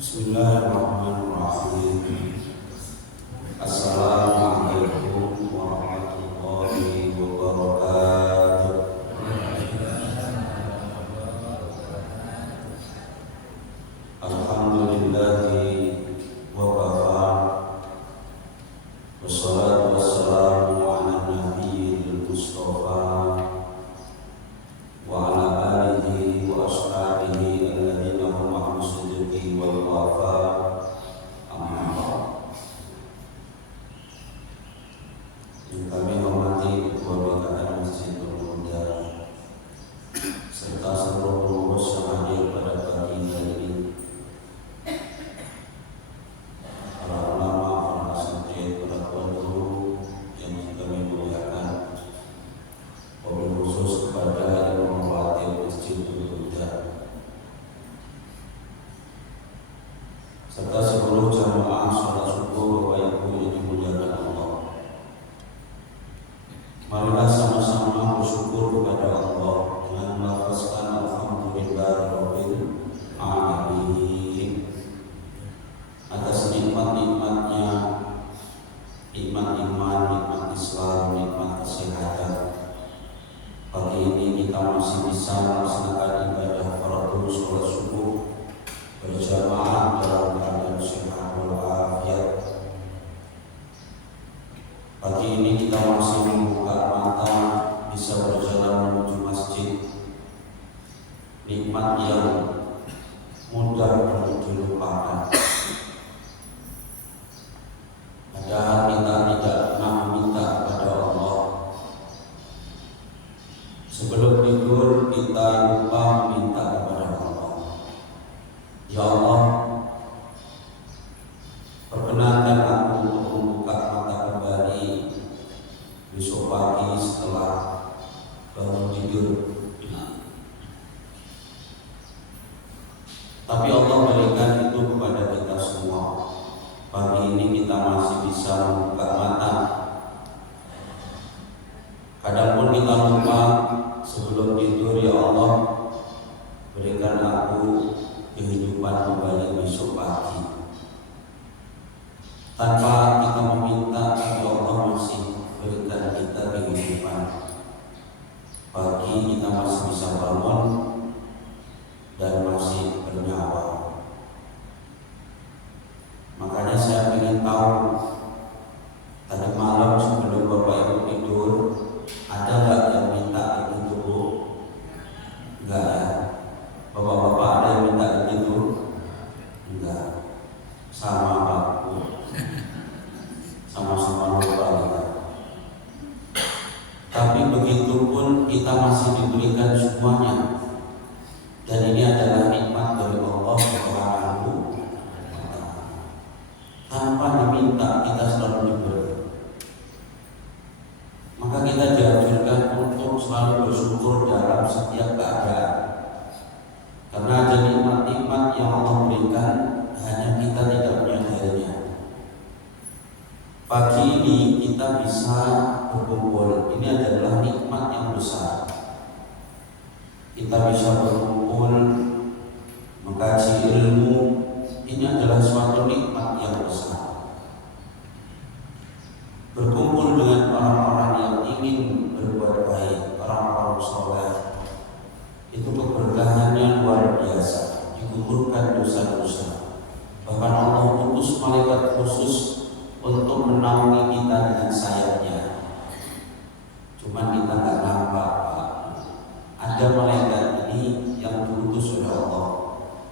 Bismillahirrahmanirrahim. Assalamualaikum warahmatullahi wabarakatuh. Alhamdulillahi wa kafa. Wassalatu wassalamu ala nabiyyil mustafa wa ala alihi wa ashabihi alladhina hum ahlu sidqi wal wafa. Amma ba'd. Yang kami hormati Ketua BKN Masjidul Huda serta seluruh pengurus yang hadir pada pagi hari ini, para ulama, para asatidz, para tuan guru yang kami muliakan, wabil khusus kepada Imam Khatib Masjidul Huda, serta seluruh jamaah salat subuh Bapak Ibu yang dimuliakan Allah. Marilah sama-sama bersyukur kepada Allah dengan melafazkan alhamdulillahirabbil alamin atas nikmat-nikmatnya, nikmat iman, nikmat Islam, nikmat kesehatan. Pagi ini kita masih bisa melaksanakan ibadah fardu salat subuh berjamaah dalam keadaan sehat walafiat. Pagi ini kita masih membuka mata, bisa berjalan menuju masjid. Nikmat yang mudah untuk dilupakan. Padahal kita tidak pernah meminta kepada Allah. Sebelum tidur kita lupa meminta kepada Allah. Ya Allah, perkenankan aku untuk membuka mata kembali besok pagi setelah bangun tidur. Tapi Allah berikan itu kepada kita semua. Pagi ini kita masih bisa membuka mata. Kadang-pun kita lupa sebelum tidur, ya Allah, berikan aku kehidupan kembali besok pagi. Tanpa kita meminta, tapi Allah masih berikan kita kehidupan. Pagi kita masih bisa bangun dan masih bernyawa. Makanya saya ingin tahu, tadi malam sebelum Bapak Ibu tidur, ada nggak yang minta begitu, Bu? Enggak ya? Bapak-bapak ada yang minta begitu? Enggak. Sama Pak Bu. Sama-sama lupa kita. Tapi begitu pun kita masih diberikan semuanya. Dan ini adalah nikmat dari Allah Subhanahu wa Ta'ala. Tanpa diminta kita selalu diberi. Maka kita dianjurkan untuk selalu bersyukur dalam setiap keadaan. Karena ada nikmat-nikmat yang Allah berikan, hanya kita tidak menyadarinya. Pagi ini kita bisa berkumpul. Ini adalah nikmat yang besar. Kita bisa berkumpul, mengkaji ilmu. Ini adalah suatu nikmat yang besar. Berkumpul dengan orang-orang yang ingin berbuat baik, orang-orang soleh, itu keberkahannya luar biasa. Digugurkan dosa-dosa. Bahkan Allah utus malaikat khusus untuk menaungi kita dengan sayapnya. Cuman kita nggak nampak, Pak. Ada malaikat ini yang diutus oleh Allah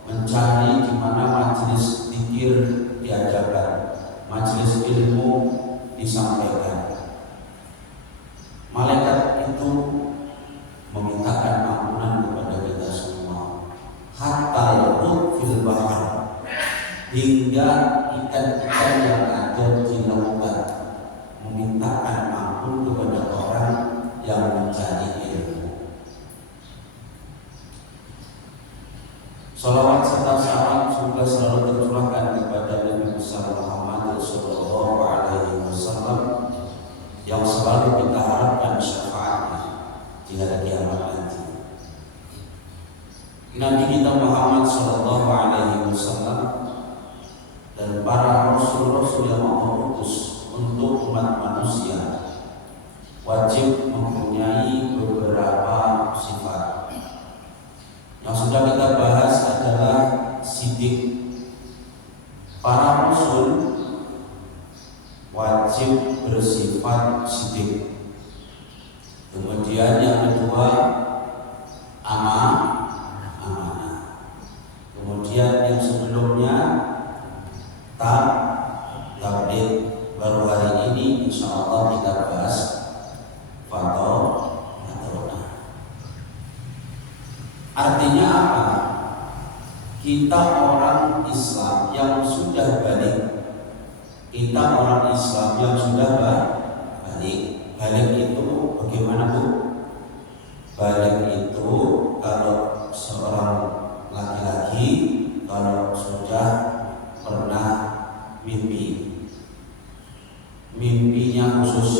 mencari di mana majelis zikir diadakan, majelis ilmu disampaikan. Malaikat itu memintakan ampunan kepada kita semua. Hatta laut fil bahar, hingga ikan-ikan yang ada di lautan memintakan ampun kepada orang yang mencari ilmu. Salawat serta salam semoga selalu tercurahkan kepada Nabi besar Muhammad Sallallahu Alaihi Wasallam yang selalu kita harapkan syafaatnya di hari kiamat nanti. Nabi kita Muhammad Sallallahu Alaihi Wasallam para rasul wajib bersifat sidik. Kemudian yang kedua amanah. Kemudian yang sebelumnya tabligh. Baru hari ini insya Allah kita bahas Fatona. Artinya apa? Kita orang Islam yang sudah balik. Kita orang Islam yang sudah balik. Balik itu bagaimana, Bu? Balik itu kalau seorang laki-laki kalau sudah pernah mimpinya khusus.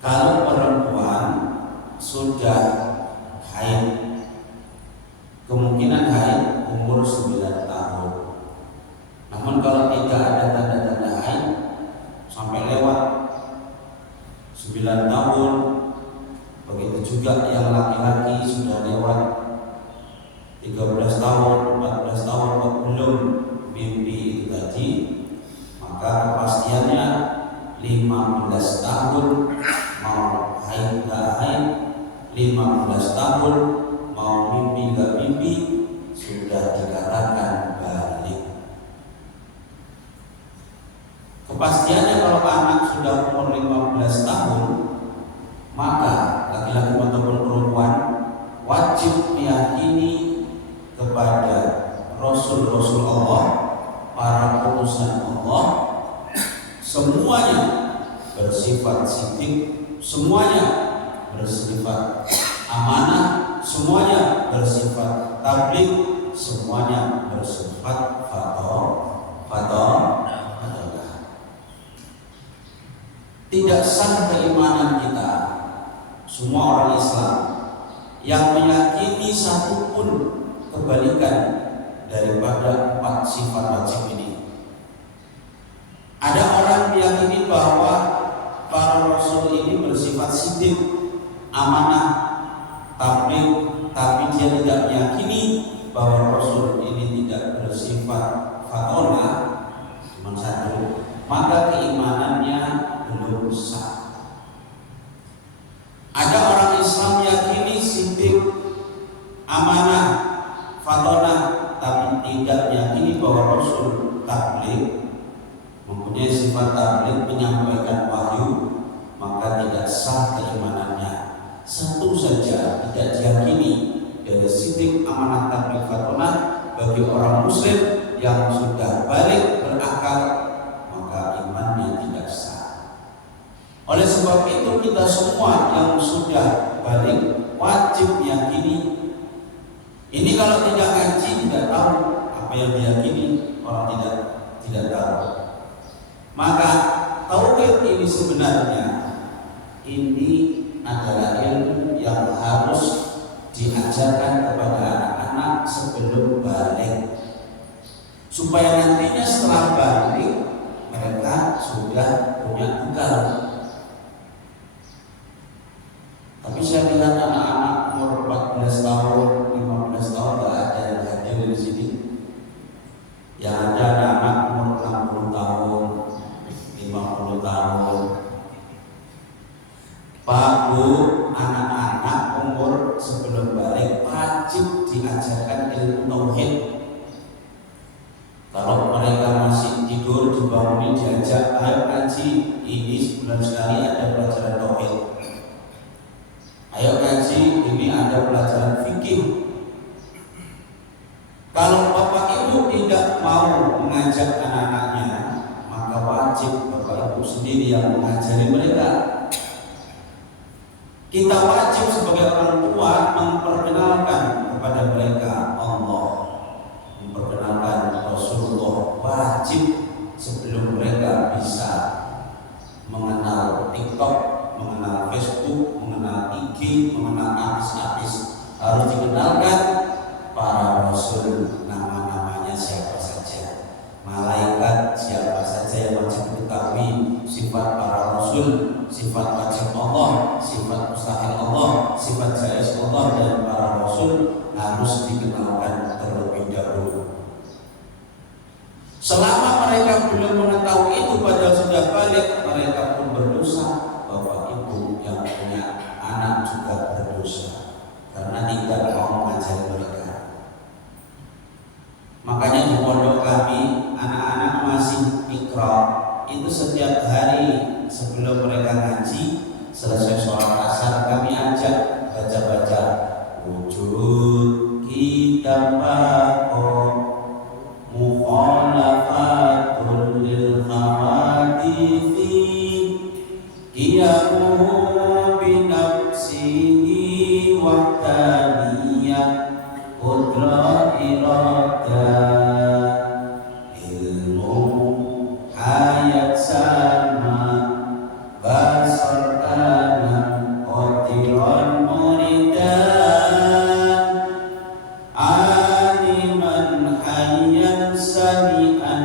Kalau perempuan sudah haid, kemungkinan haid umur 9 tahun. Namun kalau tidak ada tanda-tanda haid sampai lewat 9 tahun, begitu juga yang laki-laki sudah lewat 13 tahun, 14 tahun belum mimpi itu tadi, maka kepastiannya 15 tahun mau haid gak haid, 15 tahun mau mimpi gak mimpi, sudah dikatakan balik. Kepastiannya kalau anak sudah umur 15 tahun, maka laki-laki maupun perempuan wajib meyakini kepada Rasul-Rasul Allah, para utusan Allah, semuanya bersifat sidik, semuanya bersifat amanah, semuanya bersifat tabligh, semuanya bersifat fathah. Tidak sah keimanan kita, semua orang Islam yang meyakini satu pun kebalikan daripada 4 sifat wajib ini. Ada orang meyakini bahwa para rasul ini bersifat sidik, amanah, tabligh, tapi dia tidak meyakini bahwa rasul ini tidak bersifat fatona, cuma satu, maka keimanannya belum sah. Ada orang Islam meyakini sidik, amanah, fatona, tapi tidak meyakini bahwa Rasul tabligh, mempunyai sifat tabligh, menyampaikan wahyu, maka tidak sah keimanannya. Satu saja tidak diyakini dari sidik, amanah, tabligh, fatona bagi orang Muslim yang sudah balik berakal, maka imannya tidak sah. Oleh sebab itu kita semua yang sudah balik wajib meyakini. Ini kalau tidak ngaji tidak tahu apa yang diyakini, orang tidak tahu. Maka tauhid ini sebenarnya ini adalah ilmu yang harus diajarkan kepada anak-anak sebelum balik, supaya nantinya setelah balik mereka sudah punya bekal. Tapi saya lihat anak-anak umur 14 tahun, 15 tahun gak ada yang hadir di sini. Yang ada anak umur 60 tahun, 50 tahun. Pak Bu, anak-anak umur sebelum balik wajib diajarkan ilmu tauhid. Kalau mereka masih tidur dibangunin, diajak ayo ngaji, ini sebulan sekali ada pelajaran tauhid. Ayo ngaji, ini ada pelajaran fikih. Kalau bapak ibu tidak mau mengajak anak-anaknya, maka wajib bapak ibu sendiri yang mengajari mereka. Kita wajib sebagai orang tua memperkenalkan kepada mereka Allah, memperkenalkan Rasulullah. Wajib sebelum mereka bisa mengenal TikTok, mengenal Facebook, mengenal IG, mengenal artis-artis, harus dikenalkan para rasul, nama-namanya siapa saja, malaikat siapa saja yang wajib diketahui, sifat para rasul, sifat wajib Allah, sifat mustahil Allah, sifat jaiz Allah, dan para rasul harus dikenalkan terlebih dahulu. belum mengetahui itu padahal sudah balik, mereka pun berdosa. Bapak ibu yang punya anak juga berdosa karena tidak mau mengajari mereka. Makanya di pondok kami anak-anak masih ikra itu setiap hari sebelum mereka ngaji selesai sholat asar kami ajak baca-baca wujud kita pakom mukhalafatul lil khawadithi qiyamuhu binafsihi wahdaniyah qudra iradah ilmu hayat sama basar tanam qatiran muridan aliman hayyan sami'an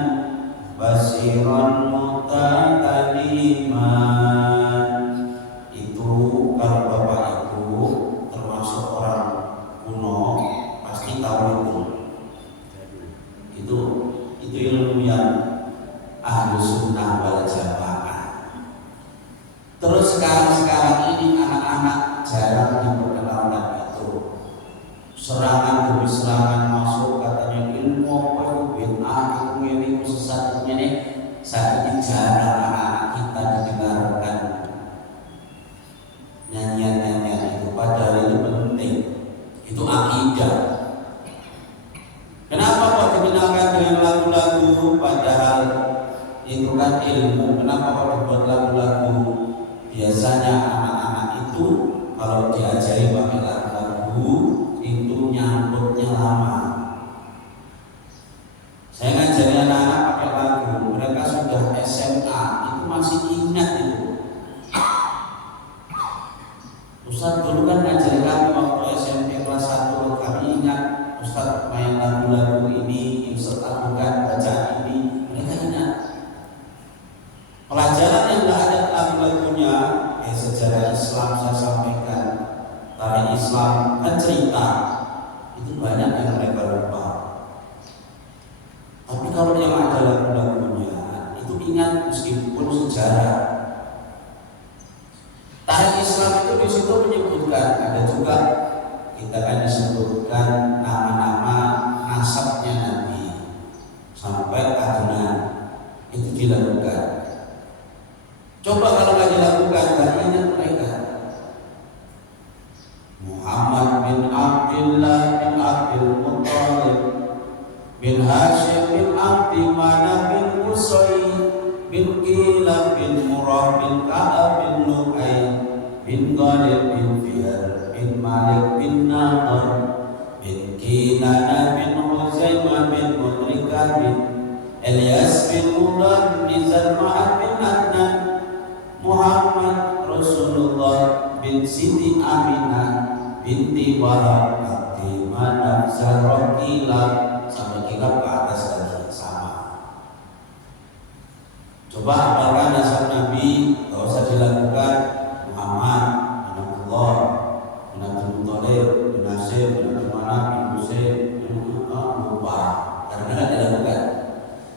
basiran mutakaliman. Itu kalau bapak ibu termasuk orang kuno pasti tahu itu ilmu yang ahlu sunnah wal jamaah. Terus sekarang ini anak-anak jarang diperkenalkan itu. Serangan demi serangan masuk katanya ilmu apa itu bid'ah itu ini sesat ini. Saat ini jarang anak-anak kita didengarkan nyanyian-nyanyian itu, padahal itu penting. Itu akidah. Kenapa kok dikenalkan dengan lagu-lagu padahal itu kan ilmu? Kenapa kok dibuat lagu-lagu? Biasanya anak-anak itu kalau diajari pakai lagu itu nyambutnya lama. Saya ngajari anak-anak pakai lagu, mereka sudah SMA itu masih ingat itu. Ustaz dulu kan ngajari kami waktu SMP kelas 1, kami ingat Ustaz main lagu-lagu ini, Ustaz bukan bacaan ini, mereka ingat. Pelajaran yang tidak ada lagu-lagunya, sejarah Islam saya sampaikan, tarikh Islam kan cerita, itu banyak yang mereka lupa. Tapi kalau yang ada lagu-lagunya, itu ingat meskipun sejarah. Tarikh Islam itu di situ menyebutkan, ada juga kita kan disebutkan nama-nama nasabnya Nabi sampai adunan itu dilakukan. Coba kalau nggak dilakukan, nggak ingat mereka. Muhammad bin Abdullah bin Abdul Muttalib bin Hashim bin Abdi Manaf bin Qusay bin Kilab bin Murrah bin Ka'ab bin Lu'ay bin Ghalib bin Fihr bin Malik bin Nadar bin Kinana bin Huzaimah bin Mudrika bin Ilyas bin Mudar bin Zalma'ad bin Adnan Muhammad Rasulullah bin Siti Aminah binti Wahab Abdi Manaf Zarah Kilab sampai Kilab ke atas lagi sama. Coba apakah nasab Nabi gak usah dilakukan. Muhammad bin Abdullah bin Abdul Muttalib bin Hashim bin Abdul Manaf bin Husain bin lupa karena tidak dilakukan.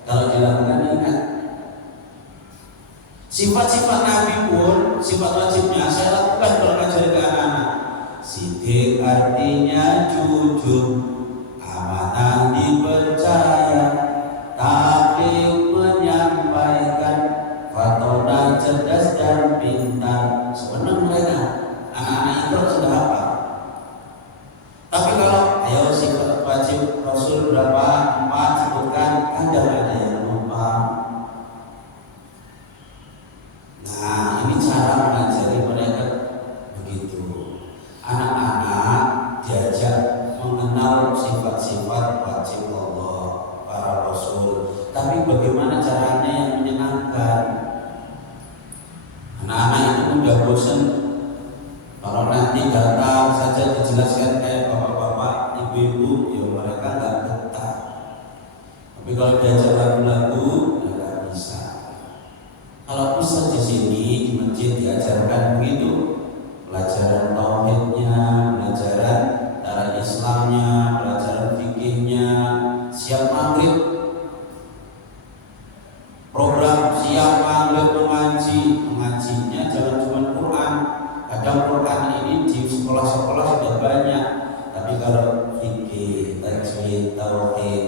Kalau dilakukan ingat. Sifat-sifat Nabi pun sifat wajibnya saya lakukan kalau ngajari ke anak-anak. Sidik artinya jujur, amanah dipercaya, tabligh menyampaikan, fatona cerdas dan pintar. Sebenarnya mereka anak-anak itu sudah apa? Tapi kalau ayo sifat wajib Rasul berapa? 4 sebutkan, ada yang lupa. Nah, ini cara mengajari mereka begitu. Anak-anak diajak mengenal sifat-sifat wajib Allah, para Rasul. Tapi bagaimana caranya yang menyenangkan? Anak-anak itu mudah bosan. Kalau nanti datang saja dijelaskan kayak bapak-bapak, ibu-ibu, ya mereka nggak betah. Tapi kalau diajak lagu-lagu, ya nggak bisa. Kalau bisa di sini di masjid diajarkan begitu, pelajaran tauhidnya, pelajaran darah Islamnya, pelajaran fikihnya, siap maghrib program siap panggil mengajinya jangan cuma Quran. Kadang Quran ini di sekolah-sekolah sudah banyak, tapi kalau fikih, tajwid, tauhid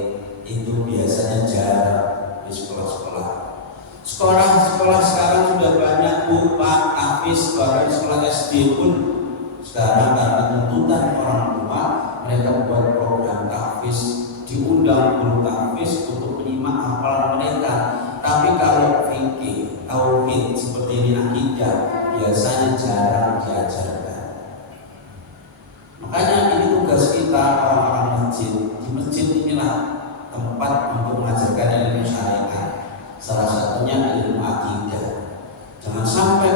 itu biasanya jarang di sekolah-sekolah. Sekolah sekarang sudah banyak Pak Hafiz, bahkan sekolah SD pun sekarang karena tuntutan orang tua mereka buat program tahfiz, diundang guru tahfiz untuk menyimak hafalan mereka. Tapi kalau fikih, tauhid seperti ini akidah biasanya jarang diajarkan. Makanya ini tugas kita orang-orang masjid. Di masjid inilah tempat untuk mengajarkan ilmu syariat. Salah satunya ilmu akidah. Jangan sampai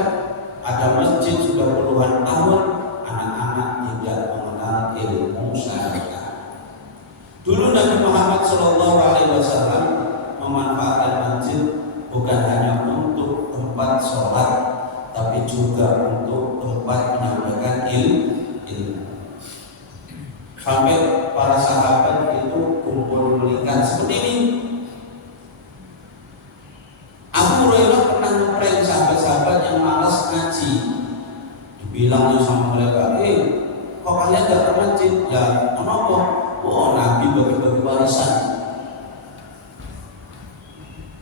ada masjid sudah puluhan tahun anak-anak tidak mengenal ilmu syariat. Dulu Nabi Muhammad SAW memanfaatkan masjid bukan hanya untuk tempat sholat, tapi juga untuk tempat menyampaikan ilmu. Sampai para sahabat itu kumpul melihat seperti ini. Abu Hurairah pernah ngeprank sahabat-sahabat yang malas ngaji. Dibilang sama mereka, kok kalian gak ke masjid? Ya, kenapa? Oh, Nabi bagi-bagi warisan.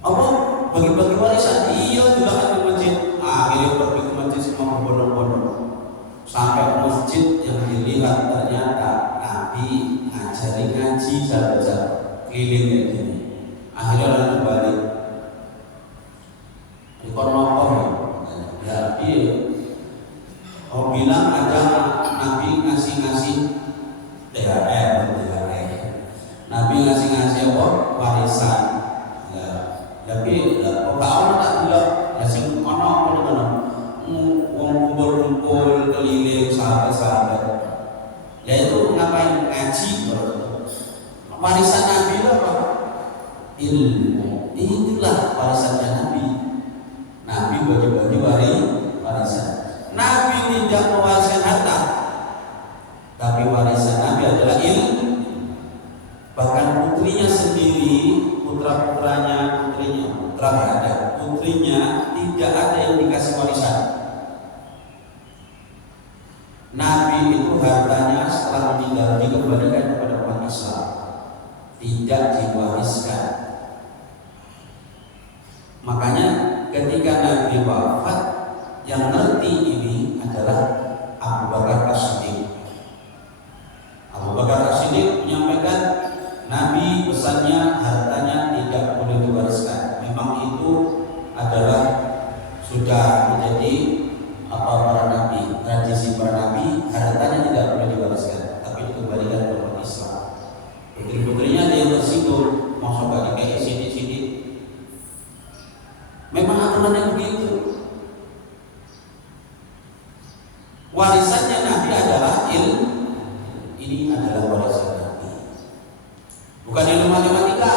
Apa? Bagi-bagi warisan? Iya, juga kan ke masjid. Akhirnya pergi ke masjid semua berbondong-bondong. Sampai masjid yang dilihat ternyata Nabi ngajari ngaji sahabat-sahabat keliling kayak gini. Akhirnya lalu balik. Ya, kau bilang ada Nabi ngasih THR. Nabi ngasih apa? Warisan. Ya, tapi kok kau tak bilang ngasih kumpul keliling sahabat-sahabat. Yaitu ngapain? Ngaji. Warisan Nabi apa? Ilmu. Itulah warisannya Nabi. Nabi bagi-bagi warisan. Nabi tidak mewariskan harta, tapi warisan Nabi adalah ilmu. Bahkan putrinya sendiri, putra ada, putrinya tidak ada yang dikasih warisan. Nabi itu hartanya setelah meninggal dikembalikan kepada umat Islam, tidak diwariskan. Makanya ketika Nabi wafat, yang ngerti ini adalah Abu Bakar As-Siddiq. Abu Bakar As-Siddiq menyampaikan Nabi pesannya hartanya tidak boleh diwariskan. Memang itu adalah sudah menjadi para nabi, tradisi para nabi, hartanya tidak boleh diwariskan, tapi dikembalikan kepada umat Islam. Putri-putrinya ada yang tersinggung, mau coba dikayak sini. Memang aturannya begitu. Warisannya Nabi adalah ilmu. Ini adalah warisan Nabi. Bukan ilmu matematika,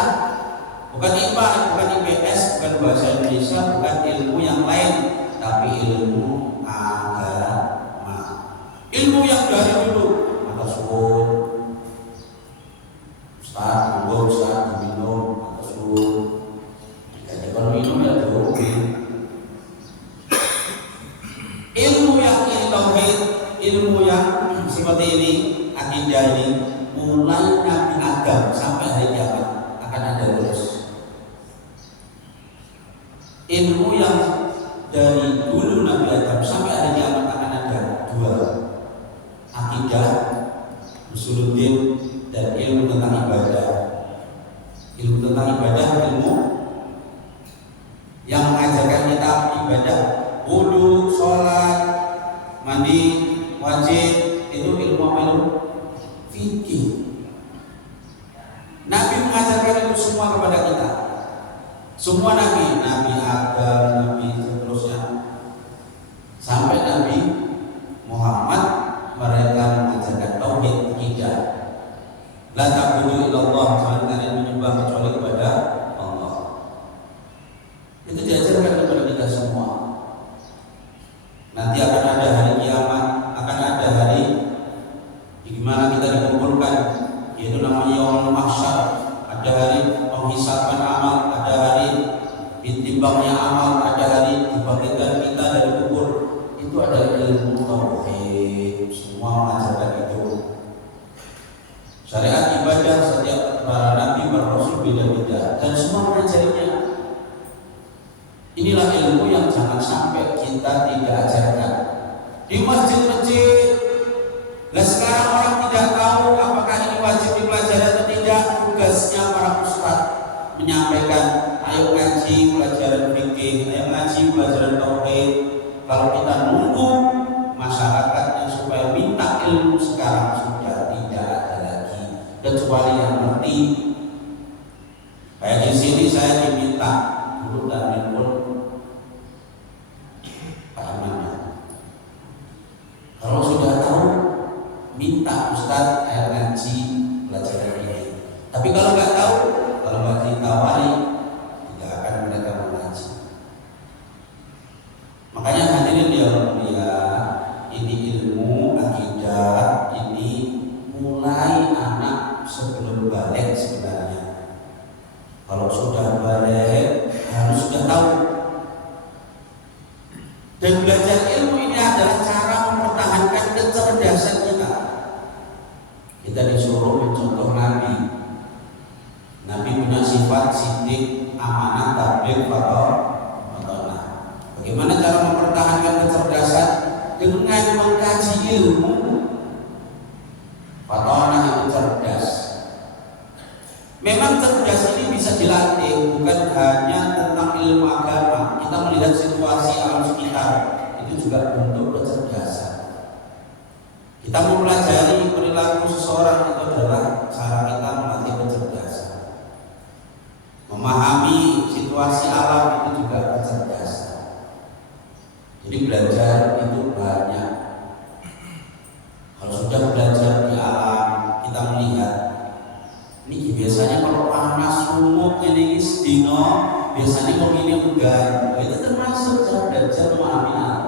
bukan IPA, bukan IPS, bukan bahasa Indonesia, bukan ilmu yang lain, tapi ilmu agama. Ilmu yang dari dulu. Maka suhun, Ustaz, diminum, maka suhun. Jadi kalau minum ya ilmu yang tauhid, ilmu yang seperti ini, akidah ini, mulai Nabi Adam sampai hari kiamat akan ada terus. Ilmu yang dari dulu Nabi Adam sampai hari kiamat akan ada dua: akidah, usuluddin, dan ilmu tentang ibadah. Ilmu tentang ibadah, ilmu yang mengajarkan kita ibadah, wudu, sholat, mandi, wajib, itu ilmu apa itu? Fikih. Nabi mengajarkan itu semua kepada kita. Semua Nabi Adam, Nabi seterusnya, sampai Nabi Muhammad, mereka mengajarkan tauhid, akidah. La ta'budu illallah, jangan kalian menyembah kecuali kepada Allah. Itu diajarkan kepada kita semua. Nanti akan ada hari kiamat, akan ada hari di mana kita dikumpulkan, yaitu namanya yaumul mahsyar. Ada hari penghisaban amal, ada hari Timbangnya amal pada hari dibangkitkan kita dari kubur, itu adalah ilmu tauhid. Semua mengajarkan itu. Syariat ibadah setiap para nabi rasul beda-beda dan semua mengajarinya. Inilah ilmu yang jangan sampai kita tidak ajarkan di masjid-masjid. Nah sekarang orang tidak tahu apakah ini wajib dipelajari atau tidak. Tugasnya para ustaz menyampaikan, ayo ngaji pelajaran fikih, ayo ngaji pelajaran tauhid. Kalau kita nunggu masyarakatnya supaya minta ilmu sekarang sudah tidak ada lagi, kecuali yang ngerti. Kayak di sini saya diminta dulu dan pun kalau sudah tahu minta ustaz ayo ngaji pelajaran ini. Tapi kalau nggak tahu, kalau nggak ditawari, tidak akan mereka mengaji. Makanya hadirin yang mulia, ini ilmu akidah ini mulai anak sebelum balik sebenarnya. Kalau sudah balik harus sudah tahu. Dan belajar ilmu ini adalah cara mempertahankan kecerdasan kita. Kita disuruh mencontoh Nabi. Nabi punya sifat sidik, amanah, tabligh, fatonah. Bagaimana cara mempertahankan kecerdasan? Dengan mengkaji ilmu. Fatonah itu cerdas. Memang cerdas ini bisa dilatih, bukan hanya tentang ilmu agama. Kita melihat situasi alam sekitar, itu juga bentuk kecerdasan. Kita mempelajari perilaku seseorang, itu adalah cara kita melatih kecerdasan. Memahami situasi alam itu juga kecerdasan. Jadi belajar itu banyak. Kalau sudah belajar di alam, kita melihat ini biasanya kalau panas sumuk ini sedino, biasanya kok ini udan. Itu termasuk cara belajar memahami alam.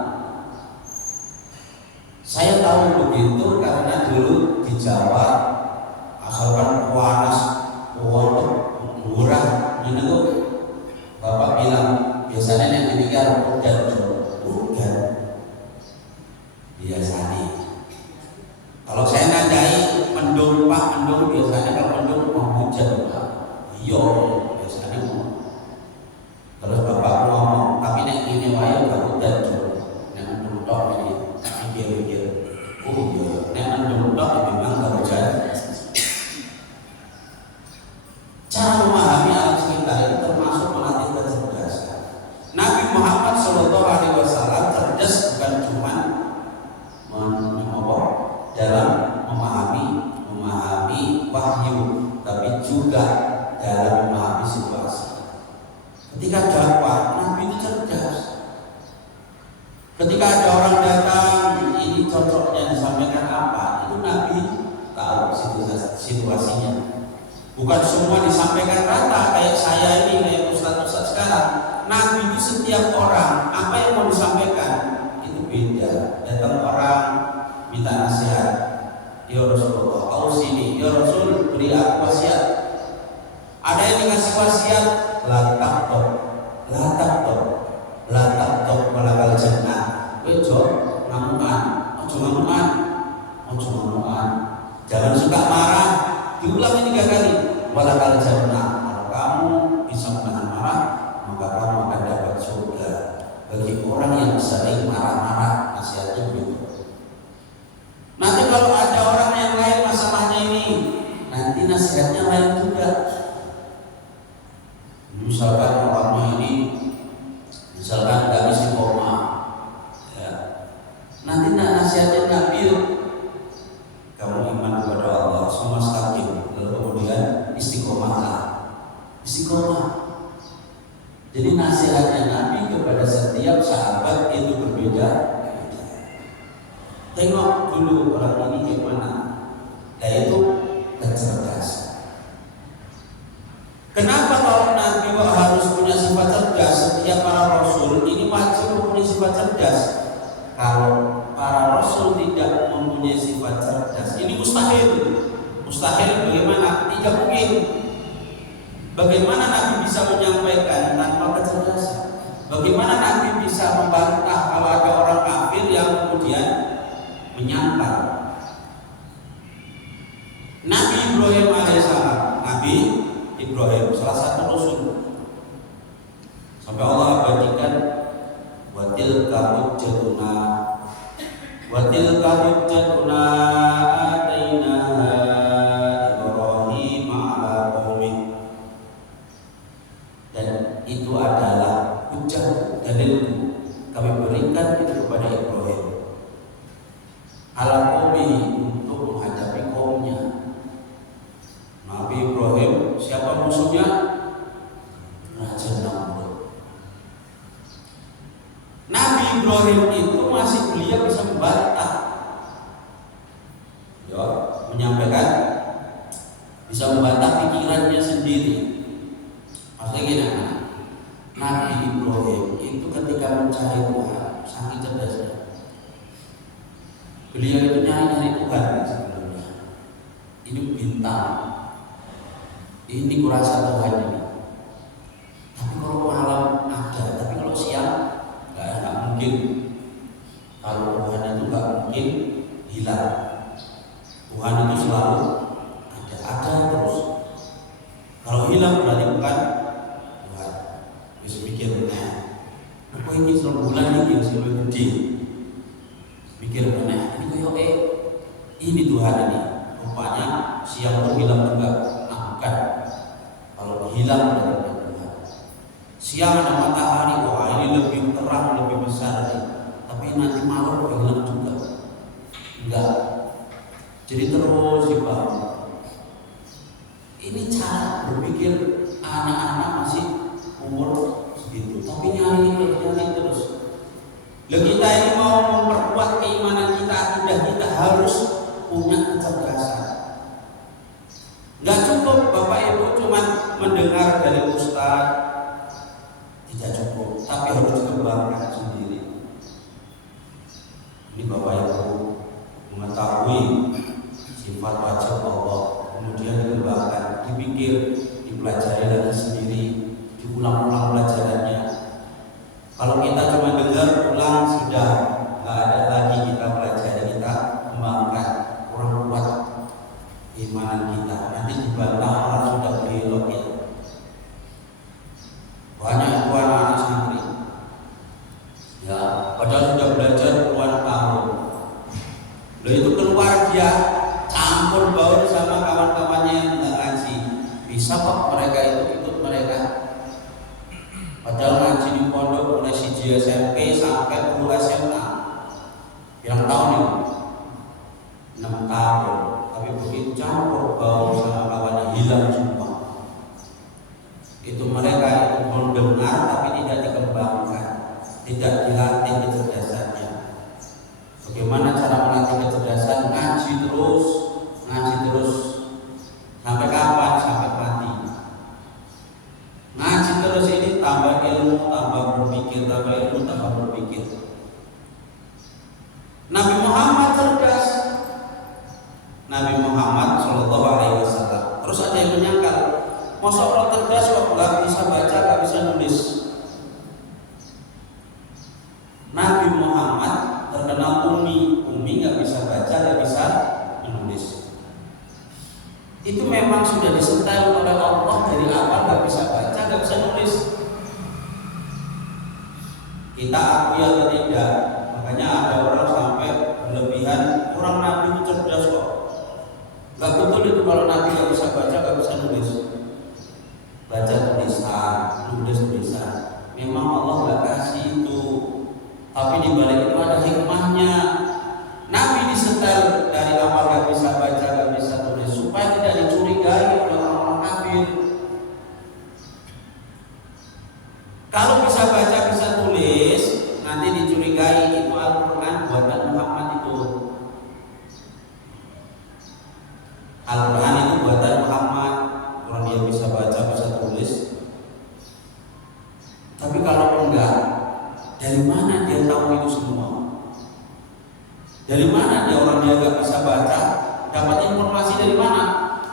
Saya tahu begitu karena dulu di Jawa asalkan panas, murah, ini tuh bapak bilang biasanya yang dipikir udan biasanya. Kalau saya nadai mendung biasanya kalau mendung mau hujan pak, iya biasanya mau. Terus bapak ngomong tapi nek ini wae gak udan nek mendung tok ini. Pikir-pikir, oh iya, nek mendung tok memang gak hujan. Cara memahami alam sekitar itu termasuk melatih kecerdasan. Nabi Muhammad SAW cerdas bukan cuma dalam memahami wahyu, tapi juga dalam memahami situasi. Ketika dakwah, Nabi itu cerdas. Ketika ada orang datang, ini cocoknya disampaikan apa, itu Nabi tahu situasinya. Bukan semua disampaikan rata kayak saya ini, kayak ustaz-ustaz sekarang. Nabi itu setiap orang apa yang mau disampaikan itu beda. Datang orang minta nasihat, ya Rasulullah, kau sini, ya Rasul beri aku wasiat. Ada yang dikasih wasiat, la taktok balakal jannah. Ojo ngamukan, jangan suka marah. Diulang ini 3 kali. Balakal jannah. Kalau kamu bisa menahan marah, maka kamu akan dapat surga. Bagi orang yang sering marah-marah, nasihatnya begitu. Nanti kalau ada orang yang lain masalahnya ini, nanti nasihatnya lain juga. Misalkan orangnya ini, misalkan gak istiqomah, ya. Nanti nasihatnya Nabi, kamu iman kepada Allah, semua stabil, lalu kemudian istiqomah. Jadi nasihatnya Nabi kepada setiap sahabat itu berbeda. Tengok dulu orang ini gimana, yaitu kecerdasan. Kenapa kalau Nabi harus punya sifat cerdas? Setiap para Rasul ini wajib mempunyai sifat cerdas. Kalau para Rasul tidak mempunyai sifat cerdas, ini mustahil. Mustahil bagaimana? Tidak mungkin. Bagaimana Nabi bisa menyampaikan tanpa kecerdasan? Bagaimana Nabi bisa membantah kalau ada orang kafir yang kemudian menyangkal? Nabi Ibrahim alaihissalam, Nabi Ibrahim salah satu rasul, sampai Allah abadikan watil hujjatuna ataina Ibrahim ala qaumi, dan itu adalah hujjah dalilku, kami berikan itu kepada Ibrahim ala qaumi, untuk menghadapi kaumnya. Nabi Ibrahim siapa musuhnya? Raja Namrud. Nabi Ibrahim itu masih beliau bisa membantah, ya, menyampaikan, bisa membantah pikirannya sendiri. Maksudnya gini, Nabi Ibrahim itu ketika mencari Tuhan sangat cerdasnya. Beliau itu nyari Tuhan sebelumnya. Ini bintang, ini kurasa Tuhan ini. Tapi kalau malam ada, tapi kalau siang nggak mungkin. Kalau Tuhan itu nggak mungkin hilang. Tuhan itu selalu ada terus. Kalau hilang berarti bukan Tuhan. Bisa mikirnya, apa ini bulan ini yang selalu gede? Mikir mana? Ini kayak ini Tuhan ini. Rupanya siang itu hilang juga. Nah bukan. Kalau hilang berarti Tuhan. Siang ada matahari, wah ini lebih terang, lebih besar nih. Tapi nanti malam hilang juga. Enggak. Jadi terus dibangun. Ini cara berpikir anak-anak masih umur segitu, tapi nyari terus. Lalu kita ini mau memperkuat keimanan kita, akidah kita harus punya kecerdasan. Enggak cukup Bapak Ibu cuma mendengar dari ustaz, tidak cukup, tapi harus dikembangkan sendiri. Ini Bapak Ibu mengetahui sifat wajib Allah, kemudian dikembangkan, dipikir, dipelajari lagi sendiri, diulang-ulang pelajarannya. Kalau kita cuma dengar ulang sudah nggak ada lagi kita pelajari, kita kembangkan, kurang kuat imanan kita. Nanti dibantah orang sudah belok ya. Banyak itu anak-anak santri, ya padahal sudah belajar puluhan tahun. Lalu itu keluar dia campur baur sama kawan-kawannya yang nggak ngaji. Bisa kok mereka itu ikut mereka. Padahal ngaji di pondok mulai siji SMP sampai 10 SMA. Yang tahun ini 6 tahun. Tapi begitu campur baur sama kawannya hilang semua. Itu mereka itu mendengar tapi tidak dikembangkan, tidak dilatih kecerdasannya. Bagaimana cara melatih kecerdasan? Ngaji terus sampai kapan? Sampai mati. Ngaji terus ini tambah ilmu, tambah berpikir, tambah ilmu, tambah berpikir. Nabi Muhammad cerdas. Nabi Muhammad Shallallahu Alaihi Wasallam. Terus ada yang menyangkal, masa orang cerdas kok nggak bisa baca, nggak bisa nulis? Nabi Muhammad terkenal umi nggak bisa baca, nggak bisa menulis. Itu memang sudah disetel oleh Allah dari awal, nggak bisa baca, nggak bisa nulis. Kita akui atau tidak? Makanya ada orang sampai berlebihan, orang Nabi itu cerdas kok. Nggak betul itu kalau Nabi nggak bisa baca, nggak bisa nulis. Baca tulisan, nulis tulisan. Memang Allah nggak kasih itu. Tapi di balik itu ada hikmahnya. Nabi disetel dari awal gak bisa baca, gak bisa tulis supaya tidak dicurigai oleh orang-orang kafir. Kalau bisa baca, bisa tulis, nanti dicurigai itu Al-Quran buatan Muhammad itu. Al-Quran itu buatan Muhammad. Orang dia bisa baca, bisa tulis. Tapi kalau enggak, dari mana dia tahu itu semua? Dari mana dia orang dia gak bisa baca? Dapat informasi dari mana?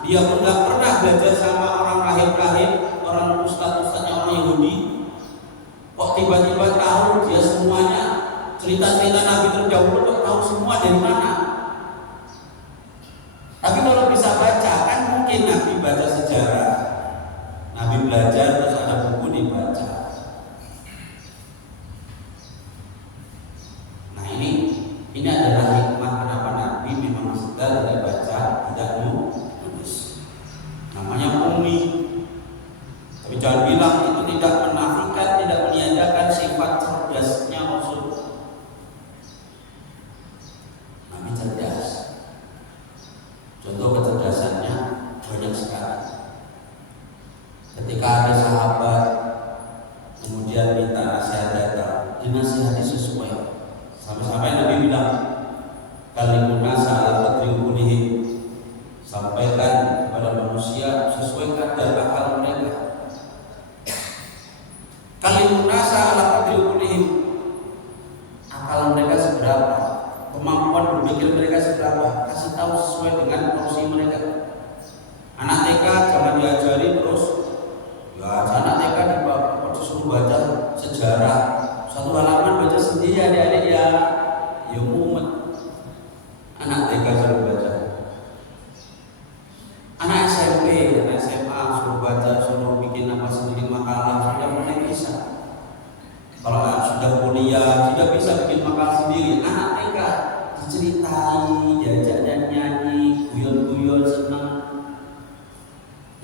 Dia pun gak pernah belajar sama orang rahib-rahib orang ustadz-ustadznya orang Yahudi, kok tiba-tiba tahu dia semuanya, cerita-cerita Nabi terdahulu kok tahu semua dari mana? Tapi kalau bisa baca, kan mungkin Nabi baca sejarah, Nabi belajar terus ada buku dibaca. Nah ini adalah hikmah kenapa Nabi memang sekedar tidak baca, tidak menulis. Namanya ummi. Tapi jangan bilang itu tidak menafikan, tidak meniadakan sifat cerdasnya Rasul. Nabi cerdas. Contoh kecerdasannya banyak sekali. Ketika ada sahabat kemudian minta nasihat datang, dinasihati sesuai. Sampai-sampai Nabi bilang, "Kalimuna sa'ala qadrihi." Sampaikan kepada manusia sesuai kadar akal mereka. Kalimuna sa'ala qadrihi. Akal mereka seberapa? Kemampuan berpikir mereka seberapa? Kasih tahu sesuai dengan porsi mereka. Anak TK jangan diajari terus ya, anak TK disuruh baca sejarah satu halaman, baca sendiri adik-adik ya mumet. Anak TK suruh baca. Anak SMP, anak SMA suruh baca, suruh bikin apa sendiri makalah, sudah mulai bisa. Kalau sudah kuliah sudah bisa bikin makalah sendiri. Anak TK diceritai, diajak nyanyi, guyon-guyon, senang.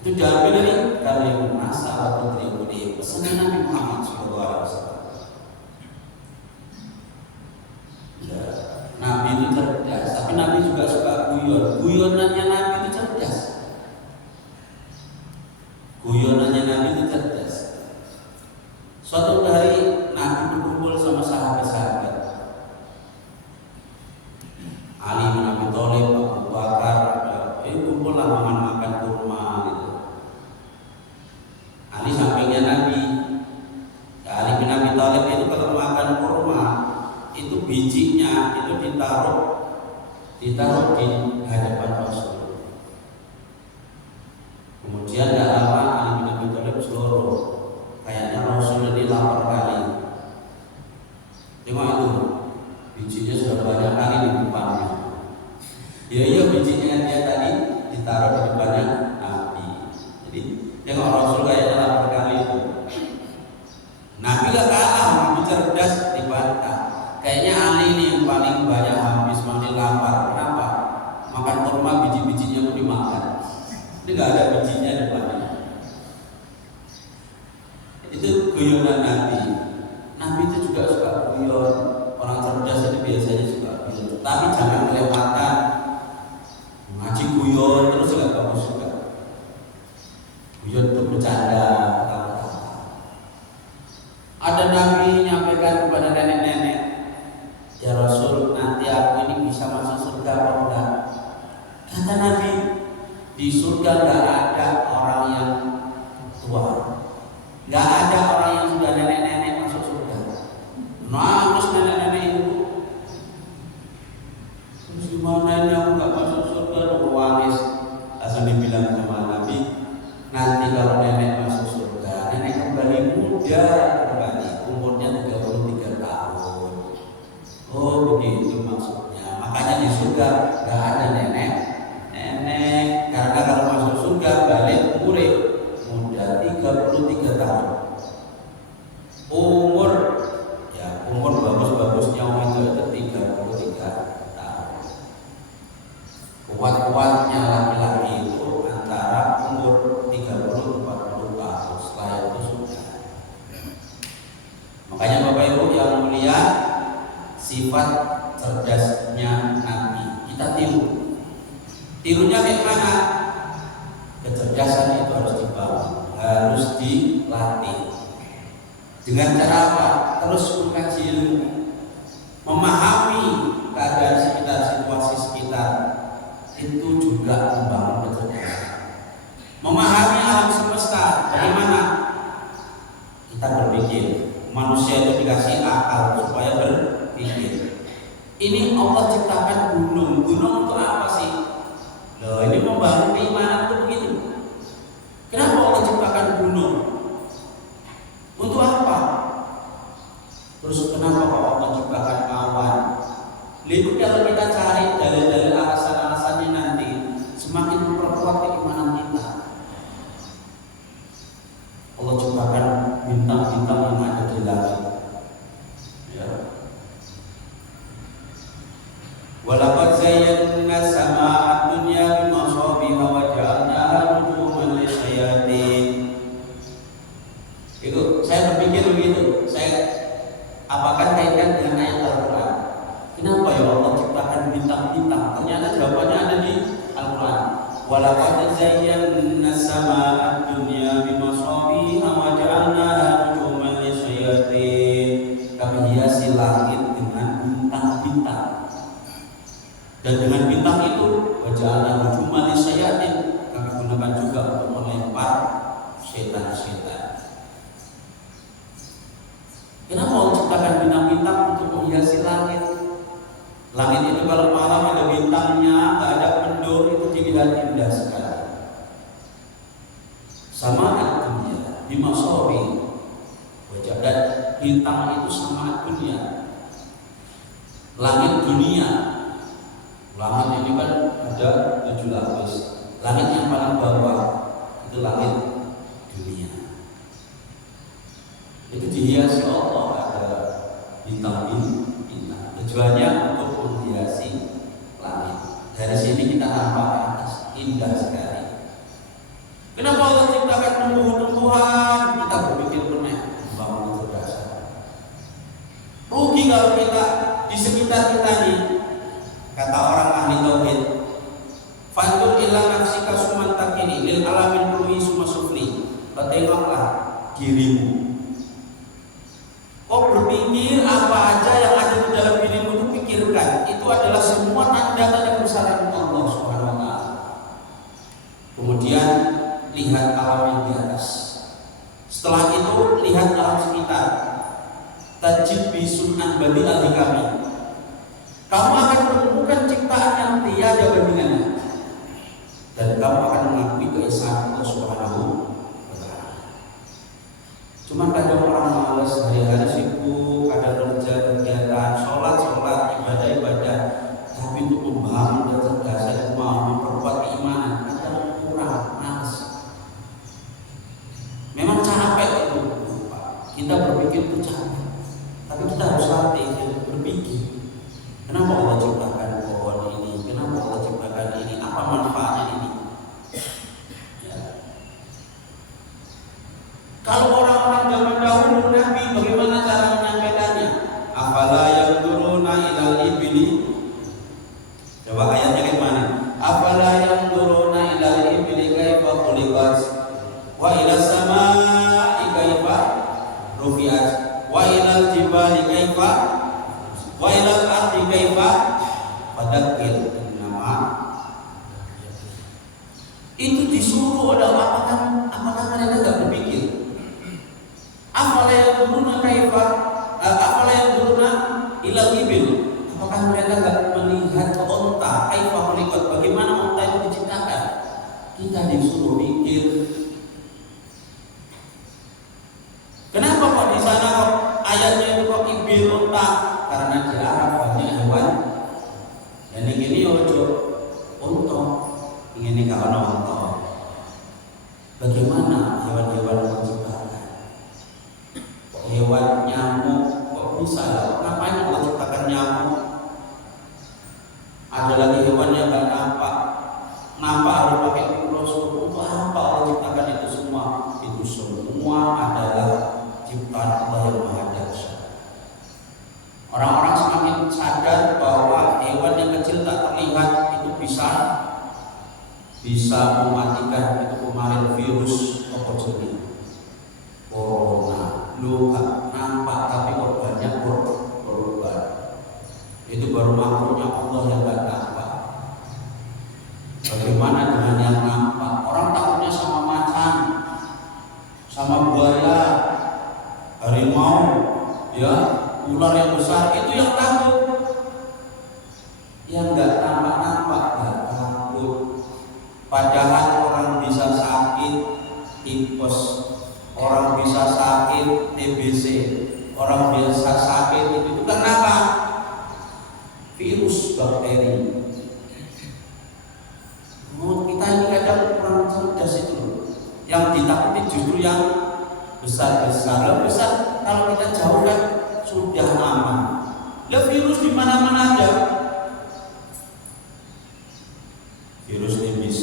Itu diambil dari kalimat masa atau triwudi pesan Nabi Muhammad SAW. Ya, Nabi itu cerdas, tapi Nabi juga suka guyon. Guyonannya Nabi itu cerdas. Guyonannya Nabi itu cerdas. Suatu hari Nabi berkumpul sama sahabat-sahabat. Ali bin Abi Thalib, Abu Bakar, kumpul lah makan kurma gitu. Ali sampingnya Nabi. Ali bin Abi Thalib itu kalau makan kurma itu bijinya itu ditaruh di hadapan Rasul. Kemudian tidak lama Ali bin Abi Thalib seluruh, kayaknya Rasul ini lapar kali. Tengok itu, bijinya sudah banyak kali di depannya. Iya bijinya dia tadi ditaruh di depannya Nabi. Jadi tengok Rasul kayaknya lapar kali itu. Nabi gak kalah, Nabi cerdas dibantah. Kayaknya Ali ini yang paling banyak habis, paling lapar. Kenapa? Makan kurma biji-bijinya pun dimakan. Ini gak ada bijinya depannya. Itu guyonan Nabi. Nabi itu juga suka guyon. Orang cerdas itu biasanya suka guyon. Tapi jangan kelewatan. Ngaji guyon terus gak bagus juga. Guyon itu bercanda. Ada Nabi nyampaikan kepada nenek-nenek, "Ya Rasul, nanti aku ini bisa masuk surga apa enggak?" Kata Nabi, di surga gak ada orang yang tua, gak ada orang yang sudah nenek-nenek masuk surga. Terus nenek-nenek itu, terus gimana ini aku gak masuk surga? Lu wangis. Langsung dibilang sama Nabi, nanti kalau nenek masuk surga, nenek kembali muda, umurnya 33 tahun. Oh begitu maksudnya. Makanya di surga gak ada nenek. Karena kalau masuk surga balik umur muda 33 tahun. Umur bagus-bagusnya orang itu 33 tahun. Kuat-kuatnya laki-laki itu antara umur 30-40 tahun. Setelah itu sudah. Makanya Bapak Ibu yang mulia, sifat cerdasnya Nabi kita tiru. Tirunya kayak mana? Kecerdasan itu harus dibangun, harus dilatih. Dengan cara apa? Terus mengkaji ilmu, memahami keadaan sekitar, situasi sekitar, itu juga membangun kecerdasan. Memahami alam semesta, bagaimana kita berpikir. Manusia itu dikasih akal supaya berpikir. Ini Allah ciptakan gunung. Gunung untuk apa sih? Loh, ini membangun keimanan itu begitu. Kenapa Allah ciptakan gunung? walaqad zayyana as-samaa'a ad-dunya bimasabiha wa ja'alnaha rujuman lisyayatin. Kami hiasi langit dengan bintang-bintang, dan dengan bintang itu wa ja'alna rujuman lisyayatin, kami gunakan juga untuk melempar setan-setan. Kenapa Allah ciptakan bintang-bintang untuk menghiasi langit? Langit itu kalau malam ada bintangnya, nggak ada mendung, itu dilihat indah sekali. Sama dunia, bimasabi, wajah, dan bintang itu sama dunia. Langit dunia, langit ini kan ada 7 lapis. Langit yang paling bawah itu langit dunia. Itu dihiasi Allah, ada bintang-bintang. Tujuannya untuk menghiasi langit. Dari sini kita nampak atas, indah sekali. Kenapa Allah ciptakan tumbuh-tumbuhan? Kita berpikir benar, bangun itu dasar. Rugi kalau kita di sekitar kita nih, kata orang ahli tauhid, fandur ila nafsika suman takini lil alamin ruhi suma sufli. Tengoklah dirimu. Kau berpikir apa aja yang ada di dalam dirimu itu pikirkan. Itu adalah semua tanda-tanda kebesaran Allah Subhanahu wa taala. Kemudian lihat alam yang di atas. Setelah itu lihat alam sekitar. Tajib bisun'an bani ahli kami. Kamu akan menemukan ciptaan yang tiada bandingannya. Dan kamu akan mengakui keesaan Allah Subhanahu wa taala. Cuma kadang orang malas, hari-hari sibuk, kadang kerja kegiatan, sholat, ibadah, tapi untuk membangun kecerdasan, mau memperkuat keimanan, kadang kurang, malas. Memang capek itu, kita berpikir itu capek, tapi kita harus latih berpikir. Kenapa Allah ciptakan pohon ini? Kenapa Allah ciptakan ini? Apa manfaatnya ini? Ya. Kalau orang-orang zaman dahulu Nabi bagaimana cara menyampaikannya? Afala yanzuruna ilal ibli. Coba ayatnya gimana? Afala yanzuruna ilal ibli kaifa khuliqat wa ilas samaa'i kaifa rufi'at wa ilal jibali kaifa wa ilal ardi kaifa fadzakir innama. Itu disuruh oleh apakah mereka tidak berpikir? Afala yanzuruna kaifa afala yanzuruna ilal ibil. Apakah mereka tidak melihat unta kaifa khuliqat, bagaimana unta itu diciptakan? Kita disuruh pikir. Kenapa kok di sana kok ayatnya itu kok ibil unta? Karena di Arab banyak hewan. Dan ini ojo unta, ini kalau unta. Bagaimana hewan-hewan diciptakan? Hewan nyamuk kok bisa? Ngapain Allah ciptakan nyamuk? Ada lagi hewan yang nggak nampak. Kenapa harus pakai mikroskop? Untuk apa Allah ciptakan itu semua? Itu semua adalah ciptaan Allah yang Maha Dahsyat. Orang-orang semakin sadar bahwa hewan yang kecil tak terlihat itu bisa mematikan. Itu kemarin virus apa jenis corona, lu gak nampak tapi kok banyak korban. Itu baru makhluknya Allah yang gak nampak. Bagaimana dengan yang nampak? Orang takutnya sama macan, sama buaya, harimau, ya, ular yang besar, itu yang takut. Yang gak nampak gak takut. Padahal orang bisa sakit tipes, orang bisa sakit TBC, orang biasa sakit itu kenapa? Virus, bakteri. Kita ini kadang kurang cerdas itu loh. Yang ditakuti justru yang besar-besar. Yang besar kalau kita jauh kan sudah aman. Lah virus di mana-mana ada. Virus TBC,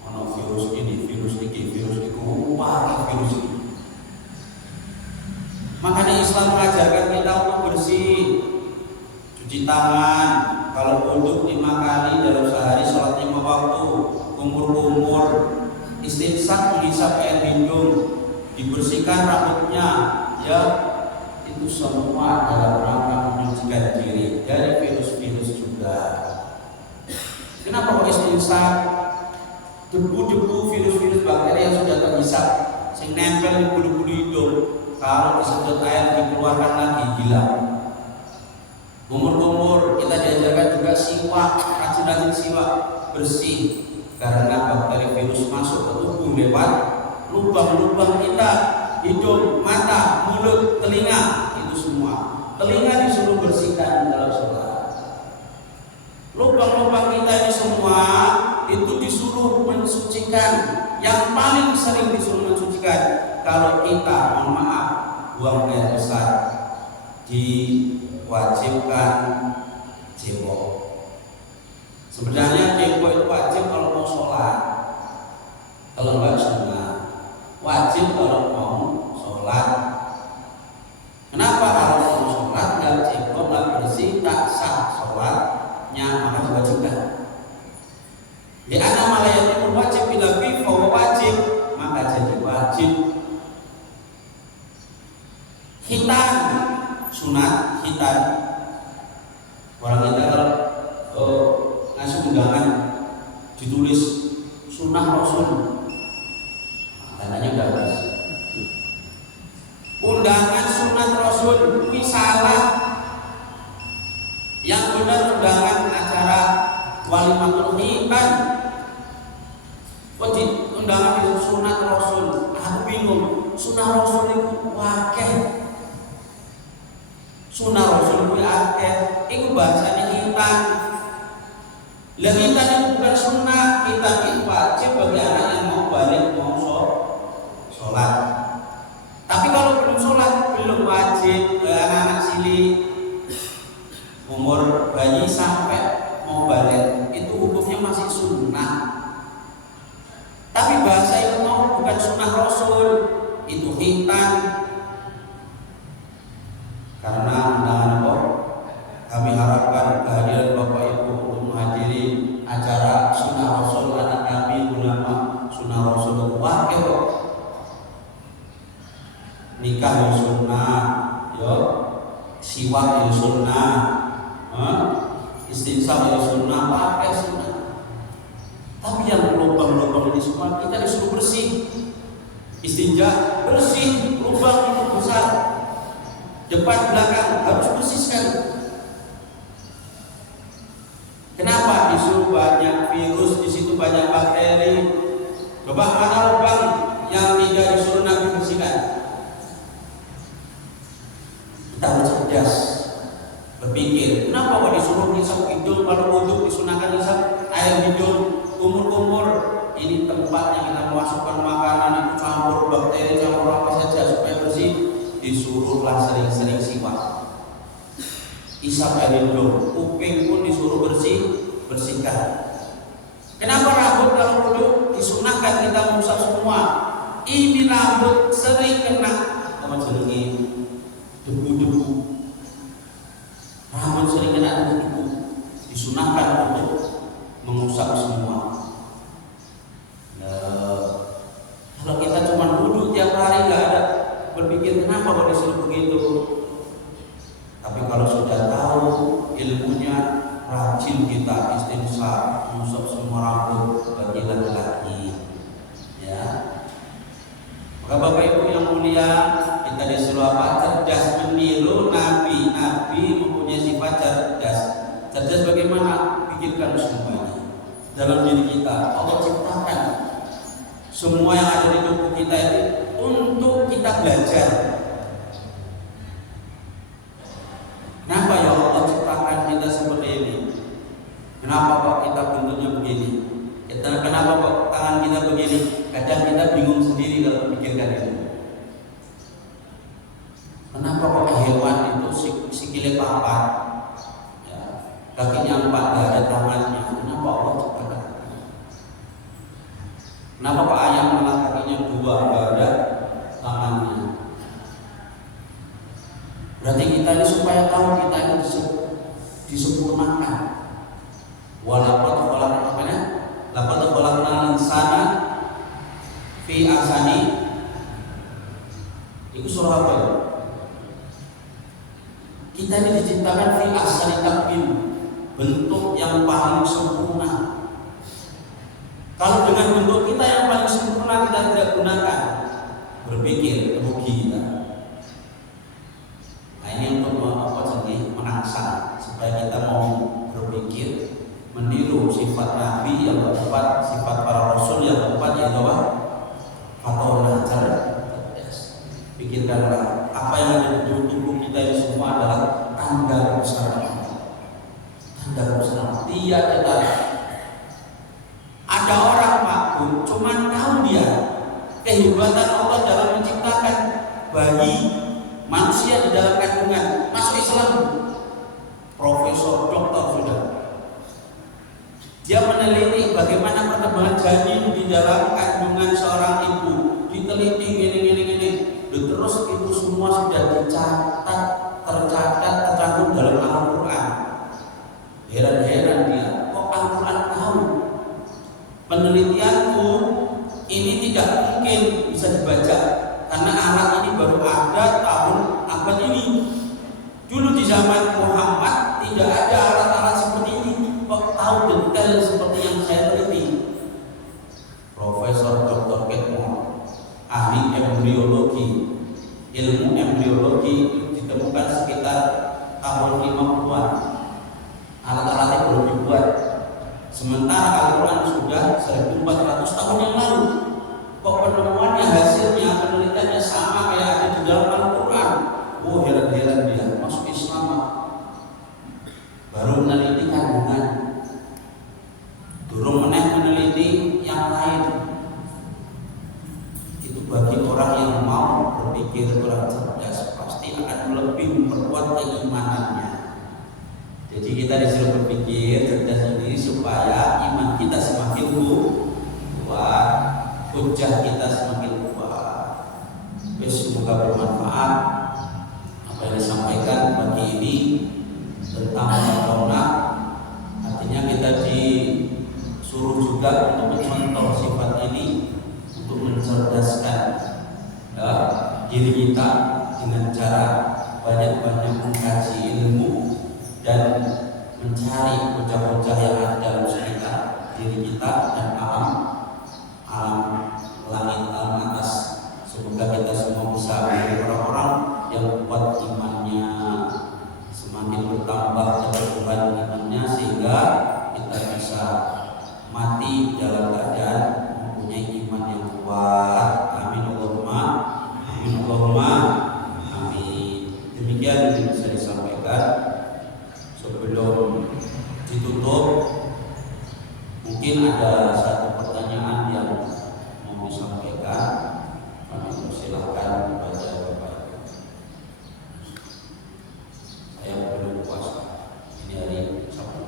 ono virus ini, virus itu, wah virus ini. Makanya Islam mengajarkan kita untuk bersih, cuci tangan, kalau wudu 5 kali dalam sehari, sholat 5 waktu, kumur-kumur, istinsak menghisap air hidung, dibersihkan rambutnya, ya itu semua dalam rangka menyucikan diri dari virus-virus juga. Kenapa kok istinsak? Debu-debu virus-virus bakteri yang sudah terhisap, sing nempel di bulu-bulu hidung, kalau disedot air dikeluarkan lagi hilang. Kumur-kumur kita diajarkan juga siwak, rajin-rajin siwak bersih, karena bakteri virus masuk ke tubuh lewat lubang-lubang kita, hidung, mata, mulut, telinga, itu semua. Telinga disuruh bersihkan dalam sholat. Lubang-lubang kita ini semua itu disuruh mensucikan. Yang paling sering disuruh mensucikan kalau kita, mohon maaf, buang air besar, diwajibkan jebok. Sebenarnya jebok itu wajib kalau mau sholat, kalau enggak sunnah. Wajib kalau mau sholat. Kenapa kalau mau sholat enggak jebok, enggak bersih, tak sah sholatnya, maka diwajibkan. Di anak malayat itu wajib bila bifo wajib, maka jadi wajib. Khitan sunat, khitan. Orang kita kalau ngasih undangan ditulis sunnah Rasul, tandanya udah habis. Undangan sunat Rasul ini salah. Yang benar undangan acara walimatul khitan. Kok undangan itu sunat Rasul? Aku bingung. Sunah Rasul itu wakeh. Sunah Rasul itu akeh. Itu bahasanya khitan. Lah khitan itu bukan sunnah, khitan itu wajib bagi anak yang mau balik mau sholat. Tapi kalau belum sholat belum wajib. Anak-anak cilik umur bayi sampai mau balik itu hukumnya masih sunnah. Tapi bahasa itu mau bukan sunnah Rasul, itu khitan. Karena undangan apa? Kami harapkan kehadiran Bapak Ibu untuk menghadiri acara sunnah Rasul anak kami bernama sunnah Rasul wakil kok. Nikah yang sunnah, yo, siwak yang sunnah, istinsaf yang sunnah, pakai sunnah. Tapi yang lubang-lubang ini semua kita disuruh bersih. Istinja bersih, lubang itu besar, depan belakang harus bersih sekali. Kenapa disuruh banyak virus di situ, banyak bakteri? Coba mana lubang yang tidak disuruh Nabi bersihkan? Kita harus cerdas berpikir. Kenapa kok disuruh hisap hidung? Kalau wudhu disunahkan hisap air hidung. Kumur-kumur ini tempat yang kita memasukkan makanan itu campur bakteri, campur apa saja supaya bersih. Disuruhlah sering-sering siwak, isap air hidung, kuping pun disuruh bersihkan. Kenapa rambut kalau wudhu disunahkan kita mengusap semua? Ini rambut sering kena apa jenenge debu-debu. Rambut sering kena debu-debu, disunahkan untuk mengusap semua. Kalau kita cuma wudhu tiap hari nggak ada berpikir kenapa kok disuruh begitu. Tapi kalau sudah tahu ilmunya, rajin kita istinsaf, mengusap semua rambut bagi laki-laki. Ya. Maka Bapak Ibu yang mulia, kita disuruh apa? Cerdas meniru Nabi. Nabi mempunyai sifat cerdas. Cerdas bagaimana? Pikirkan semuanya dalam diri kita. Allah ciptakan semua yang ada di tubuh kita itu untuk kita belajar. Kenapa ya Allah ciptakan kita seperti ini? Kenapa kok kita bentuknya begini? Kenapa kok tangan kita begini? Kadang kita bingung sendiri kalau memikirkan itu. Kenapa kok hewan itu sikile papat, ya, kakinya 4, gak ada tangannya? Kenapa Allah ciptakan? Kenapa kok ayam malah kakinya 2, gak ada tangannya? Berarti kita ini supaya tahu kita ini disempurnakan. Walaupun laqad khalaqna Itu surah apa ya? Kita ini diciptakan fi ahsani taqwim, bentuk yang paling sempurna. Kalau dengan bentuk kita yang paling sempurna kita tidak gunakan, berpikir rugi kita. Nah ini untuk menangsa supaya kita mau berpikir, meniru sifat Nabi yang keempat, sifat para Rasul yang keempat, yaitu apa? Fatona cerdas. Pikirkanlah apa yang ada di tubuh kita ini semua adalah tanda kebesaran. Tanda kebesaran. Tidak ada orang makhluk, cuman tahu dia kehebatan Allah dalam menciptakan bayi manusia di dalam kandungan. Masuk Islam, profesor, doktor sudah. Dia meneliti bagaimana perkembangan janin di dalam kandungan seorang ibu, diteliti gini. Terus itu semua sudah dicatat, tercantum dalam Al-Quran. Heran-heran dia, kok Al-Quran tahu? Penelitianku ini tidak mungkin bisa dibaca karena alat ini baru ada tahun abad ini. Dulu di zaman Muhammad tidak ada alat-alat seperti ini. Kok tahu detail seperti yang saya teliti? Profesor Dr. Ketmore, ahli embriologi, ilmu embriologi ditemukan sekitar tahun 50-an. Alat-alatnya belum dibuat. Sementara Al-Quran sudah 1400 tahun yang lalu. Kok penemuannya, hasilnya, penelitiannya sama kayak ada di dalam Al-Quran? Oh, heran-heran dia, masuk Islam baru meneliti kandungan, durung meneliti yang lain. Itu bagi orang yang mau berpikir, orang cerdas, pasti akan lebih memperkuat keimanannya. Jadi kita disuruh berpikir cerdas ini supaya iman kita semakin kuat, hujah kita semakin kuat. Semoga bermanfaat apa yang disampaikan pagi ini tentang corona. Artinya kita disuruh juga untuk mencontoh sifat ini, untuk mencerdaskan diri kita dengan cara banyak-banyak mengkaji ilmu dan mencari hujah-hujah yang ada dalam sekitar diri kita dan alam langit, alam atas. Semoga kita semua bisa menjadi orang-orang yang kuat imannya, semakin bertambah keteguhan imannya sehingga kita bisa mati dalam keadaan mempunyai iman yang kuat. Amin Allahumma amin Allahumma amin. Demikian yang bisa disampaikan. Sebelum ditutup, mungkin ada satu pertanyaan yang mau disampaikan. Kami persilahkan kepada Bapak Ibu. Saya belum puasa, ini hari Sabtu.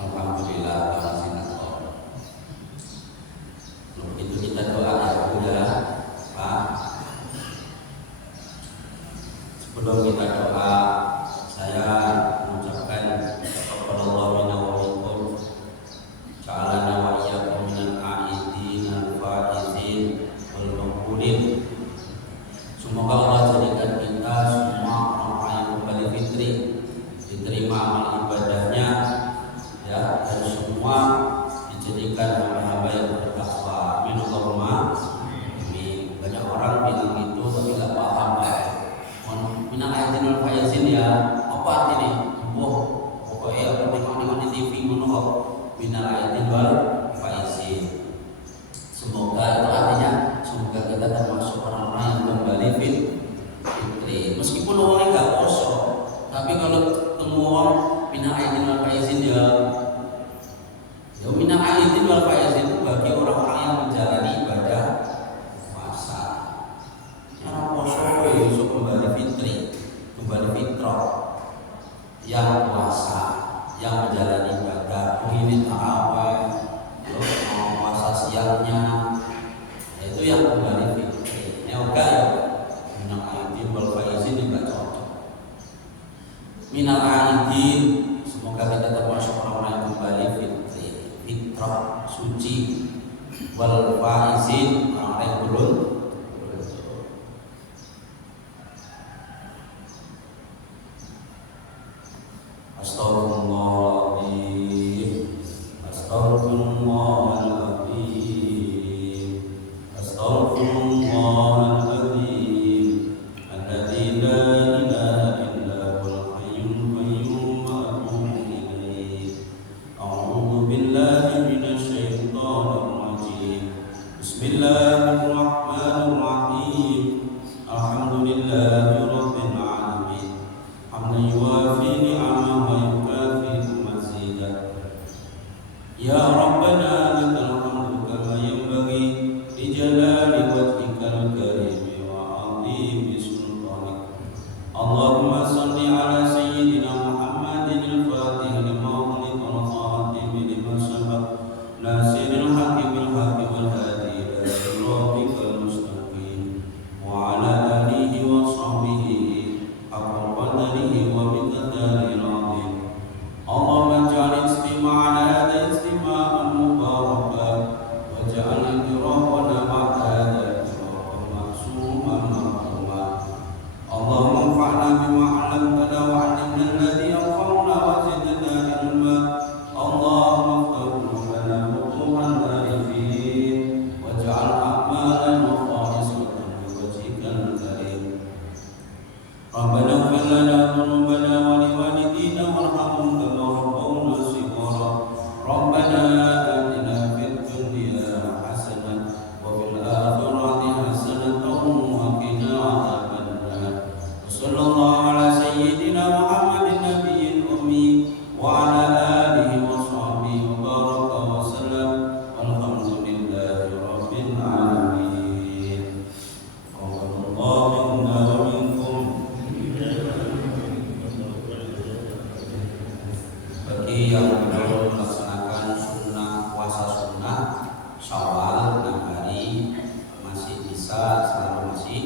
Alhamdulillah, kalau itu kita doa ya Pak. Sebelum kita doa, saya mengucapkan taqabbalallahu minna wa minkum, ja'alana wa iyyakum minal a'idin al-faizin wal maqbulin. Semoga Allah jadikan kita semua orang-orang yang kembali fitri, diterima amal ibadahnya, ya, dan semua dijadikan hamba-hamba yang bertakwa. Amin Allahumma amin. Banyak orang bilang itu tapi tidak paham ya. Minal aidin wal faizin ya, apa artinya? Pokoknya aku tengok di TV menurut minal aidin wal faizin. Semoga itu artinya semoga kita termasuk orang-orang yang kembali fitri. Meskipun orangnya nggak poso, tapi kalau ketemu orang minal aidin wal faizin ya minal aidin wal faizin itu bagi orang-orang yang menjalani ibadah puasa. Cara poso itu kembali fitri, kembali fitrah. Yang puasa, yang menjalani ibadah, mengirit tarawih, puasa siangnya, itu yang kembali fitri. Yoga ya, minal minna wa minkum. Bagi yang belum melaksanakan sunnah puasa sunnah Syawal 6 hari masih bisa, selalu masih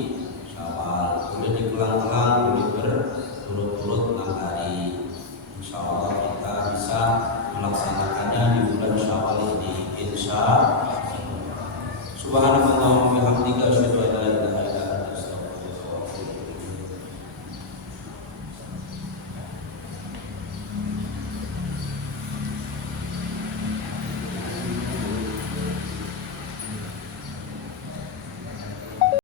Syawal. Boleh diulang-ulang, boleh berturut-turut 6 hari. Insya Allah kita bisa melaksanakannya di bulan Syawal ini. Insya Allah. Subhanallah wa bihamdika asyhadu